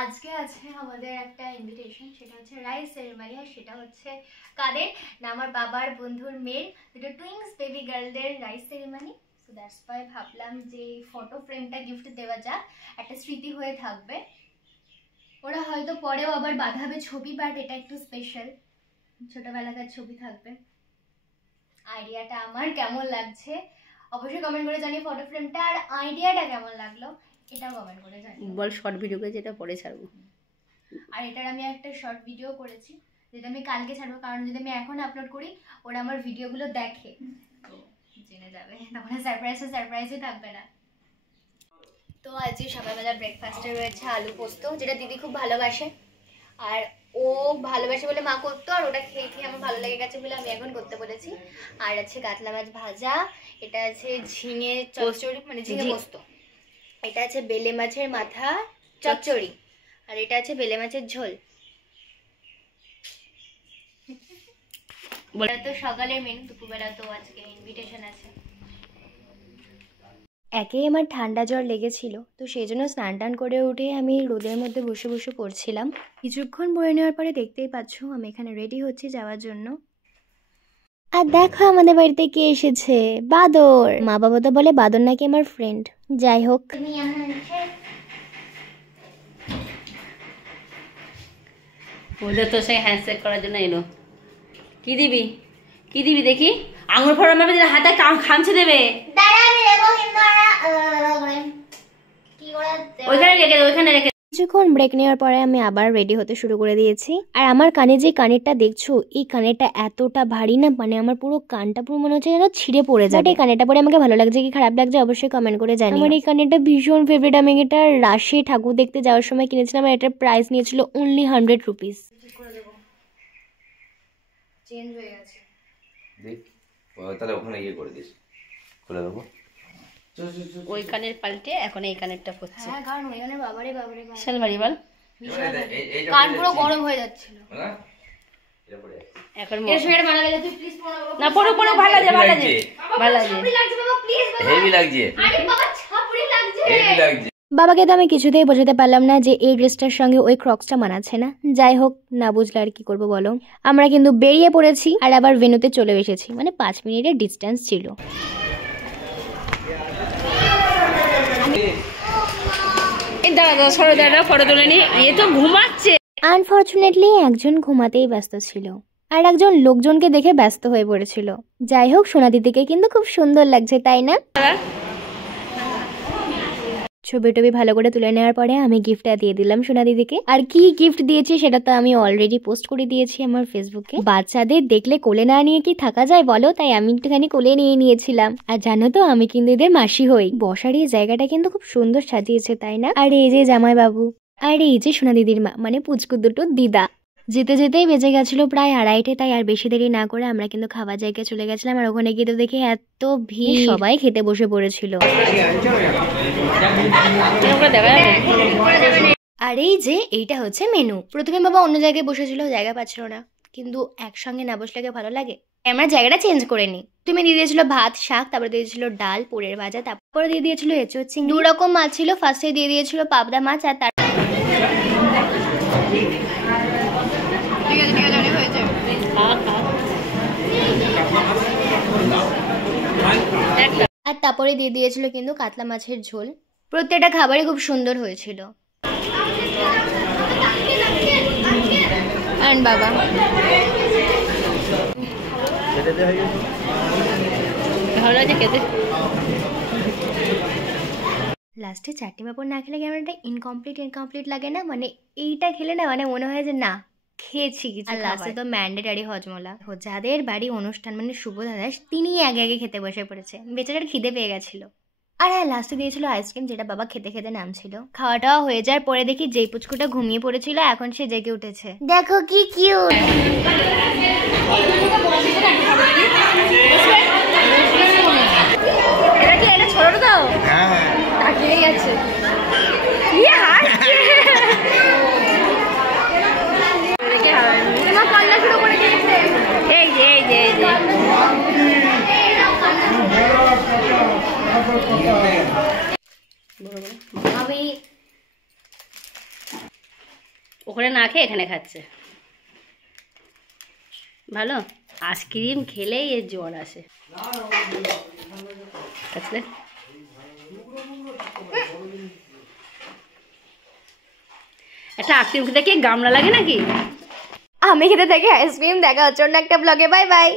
আজকে আছে আমাদের একটা ইনভিটেশন, সেটা হচ্ছে রাইস সেরেমনি। আর সেটা হচ্ছে কাদের না, আমার বাবার বন্ধুর মেয়ের দুটো টুইংস বেবি গার্লদের rice ceremony. So that's why ভাবলাম যে ফটো ফ্রেমটা গিফট দেওয়া যাক, একটা স্মৃতি হয়ে থাকবে। ওরা হয়তো পরেও আবার বাঁধাবে ছবি, বাট এটা একটু স্পেশাল, ছোটবেলাকার ছবি থাকবে। আইডিয়াটা আমার কেমন লাগছে অবশ্যই কমেন্ট করে জানিয়ে, ফটো ফ্রেমটা আর আইডিয়াটা কেমন লাগলো এটাও কমেন্ট করে জানিয়ে। বল শর্ট ভিডিও করে যেটা পরে ছাড়বো। আর এটার আমি একটা শর্ট ভিডিও করেছি যেটা আমি কালকে ছাড়বো, কারণ যদি আমি এখন আপলোড করি ওরা আমার ভিডিওগুলো দেখে তো জেনে যাবে, তখন সারপ্রাইজই থাকবে না। তো আজকে সকালবেলা ব্রেকফাস্টে রয়েছে আলু পোস্ত, যেটা দিদি খুব ভালোবাসে, আর ও ভালোবাসে বলে মা করতো, আর ওটা খেয়ে খেয়ে আমার ভালো লেগে গেছে বলে আমি এখন করতে বলেছি। আর আছে কাতলা মাছ ভাজা, এটা আছে ঝিঙে চচ্চড়ি মানে ঝিঙে পোস্ত, এটা আছে বেলে মাছের মাথা চচ্চড়ি, আর এটা আছে বেলে মাছের ঝোল। তো সকালের মেনু, দুপুরবেলা তো আজকে ইনভিটেশন আছে। একেই আমার ঠান্ডা জ্বর লেগেছিল, তো সেই জন্য স্নান টান করে উঠে আমি রোদের মধ্যে বসে বসে পড়ছিলাম। কিছুক্ষণ পরে নেওয়ার পরে দেখতেই পাচ্ছ আমি এখানে রেডি হচ্ছি যাওয়ার জন্য। আর দেখো আমাদের বাড়িতে কে এসেছে, বাদর। মা বাবা তো বলে বাদর নাকি আমার ফ্রেন্ড। যাই হোক, ওদের তো সেই হ্যান্ডশেক করার জন্য এলো। কি দিবি কি দিবি দেখি, আঙুর ফোড়া মারবে, দিলে হাতে খামছে দেবে। ওইখানে রেখে ওইখানে রেখে। কিছুক্ষণ ব্রেক নেওয়ার পরে আমি আবার রেডি হতে শুরু করে দিয়েছি। আর আমার কানে যে কানেরটা দেখছো, এই কানেরটা এতটা ভারী না, মানে আমার পুরো কানটা পুরো মনে হচ্ছে যেন ছিঁড়ে পড়ে যায়। এই কানেরটা পরে আমাকে ভালো লাগছে কি খারাপ লাগছে অবশ্যই কমেন্ট করে জানিও। আমার এই কানেরটা ভীষণ ফেভারিট। আমি এটা রাশি ঠাকুর দেখতে যাওয়ার সময় কিনেছিলাম, আর এটার প্রাইস নিয়েছিল অনলি 100 রুপিস। চেঞ্জ হয়ে গেছে দেখ, তাহলে ওখানে গিয়ে করে দিস, খুলে দেবো। ওই কানের পাল্টে এখন এই কানেরটা পড়ছে। হ্যাঁ, কারণ ওই কানের বাবারে বাবারে শালবাড়ি বল, কান পুরো গরম হয়ে যাচ্ছিল। এখন না পড়ো পড়ো, ভালো লাগে ভালো লাগে ভালো লাগে, হেভি লাগছে, আরে বাবা ছাপড়ি লাগছে, হেভি লাগছে। বাবাকে তো আমি কিছুতেই বোঝাতে পারলাম না যে এই ড্রেসটার সঙ্গে ওই ক্রক্সটা মানাচ্ছে না। যাই হোক, না বুঝলে আর কি করবো বলো। আমরা কিন্তু বেরিয়ে পড়েছি, আর আবার ভেন্যুতে চলে এসেছি, মানে 5 মিনিটের ডিস্টেন্স ছিল। ফটো তুলে নি, এ তো ঘুমাচ্ছে। আনফরচুনেটলি একজন ঘুমাতেই ব্যস্ত ছিল, আর একজন লোকজনকে দেখে ব্যস্ত হয়ে পড়েছিল। যাই হোক, সোনা দিদিকে কিন্তু খুব সুন্দর লাগছে, তাই না? ছবি টবি ভালো করে তুলে নেওয়ার পরে আমি গিফটটা দিয়ে দিলাম সোনা দিদিকে। আর কি গিফট দিয়েছি সেটা তো আমি অলরেডি পোস্ট করে দিয়েছি আমার ফেসবুকে। বাচ্চাদের দেখলে কোলে না নিয়ে কি থাকা যায় বলো, তাই আমি একটুখানি কোলে নিয়ে নিয়েছিলাম। আর জানো তো, আমি কিন্তু এদের মাসি হই। বসার এই জায়গাটা কিন্তু খুব সুন্দর সাজিয়েছে, তাই না? আর এই যে জামাই বাবু, আর এই যে সোনা দিদির মা মানে পুচকু দুটো দিদা। যেতে যেতেই বেজে গেছিল প্রায় 2:30, তাই আর বেশি দেরি না করে আমরা কিন্তু খাবার জায়গায় চলে গেছিলাম। আর ওখানে গিয়ে তো দেখি এত ভিড়, সবাই খেতে বসে পড়েছিল। আর এই যে এইটা হচ্ছে মেনু। প্রথমে বাবা অন্য জায়গায় বসেছিল, জায়গা পাচ্ছিল না, কিন্তু একসঙ্গে না বসলে ভালো লাগে, আমরা জায়গাটা চেঞ্জ করে নিই। তুমি দিয়ে দিয়েছিল ভাত শাক, তারপরে দিয়ে দিয়েছিল ডাল পোড়ের ভাজা, তারপরে দিয়ে দিয়েছিল এঁচোড় চিংড়ি, 2 রকম মাছ ছিল। ফার্স্টে দিয়ে দিয়েছিল পাবদা মাছ, আর তার আর তারপরে দিয়ে দিয়েছিল কিন্তু কাতলা মাছের ঝোল। প্রত্যেকটা খাবারই খুব সুন্দর হয়েছিল। বাবা লাস্টে চাটনি পাঁপড় না খেলে কেমন একটা ইনকমপ্লিট লাগে না, মানে এইটা খেলে না মানে মনে হয় যে না খেয়েছি কিছু। আর লাস্টে তো ম্যান্ডেটারি হজমলা। যাদের বাড়ি অনুষ্ঠান মানে শুভ দাদা, তিনি আগে আগে খেতে বসে পড়েছে, বেচারার খিদে পেয়ে গেছিল। আর হ্যাঁ, লাস্টে দিয়েছিল আইসক্রিম, যেটা বাবা খেতে খেতে নামছিল। খাওয়া টাওয়া হয়ে যাওয়ার পরে দেখি যেই পুচকুটা ঘুমিয়ে পড়েছিল এখন সে জেগে উঠেছে। দেখো কি কিউট। এটা ছোট তো, হ্যাঁ তাকিয়ে গেছে। কান্না শুরু করে দিয়েছে। এই যে এই যে এই যে আমি ওখানে না খেয়ে এখানে খাচ্ছে। ভালো, আইসক্রিম খেলেই এর জ্বর আসে। বুঝলে? একটা আইসক্রিম খেতে কি গামলা লাগে নাকি? আমি খেতে থাকি আইসক্রিম। দেখা হচ্ছে অন্য একটা ব্লগে। Bye bye.